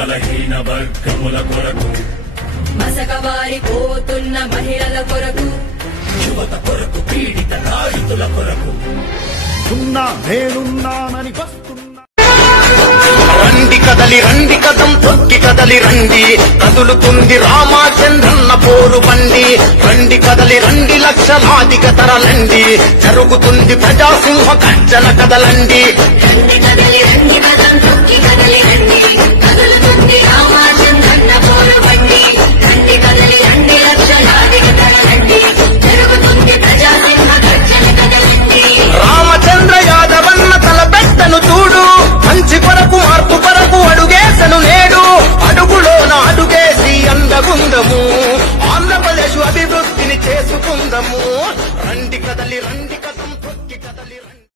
బలహీన వర్గముల కొరకు, మసకబారిపోతున్న మహిళల కొరకు, యువత కొరకు, పీడిత బాధితుల కొరకు ఉన్నా నేనున్నానని వస్తున్నా. రండి కదలి రండి కదం తొక్కి కదలి రండి, కదులుతుంది రామచంద్రన్న పోరు బండి. రండి కదలి రండి లక్షలాదిగా తరలండి, జరుగుతుంది ప్రజాసింహ గర్జన కదలండి. రండి కదలి రండి కదం తొక్కి కదలి రండి, కదులుతుంది రామచంద్రన్న పోరు బండి. రండి కదలి రండి లక్షలాదిగా తరలండి, జరుగుతుంది ప్రజాసింహ గర్జన కదలండి. రామచంద్ర యాదవన్న తలపెట్టను చూడు, మంచి కొరకు మార్పు కొరకు అడుగేసను నేడు. అడుగులోన అడుగేసి అందగుందము, ఆంధ్రప్రదేశ్ అభివృద్ధిని చేసుకుందము. రండి కదలి రండి కదలి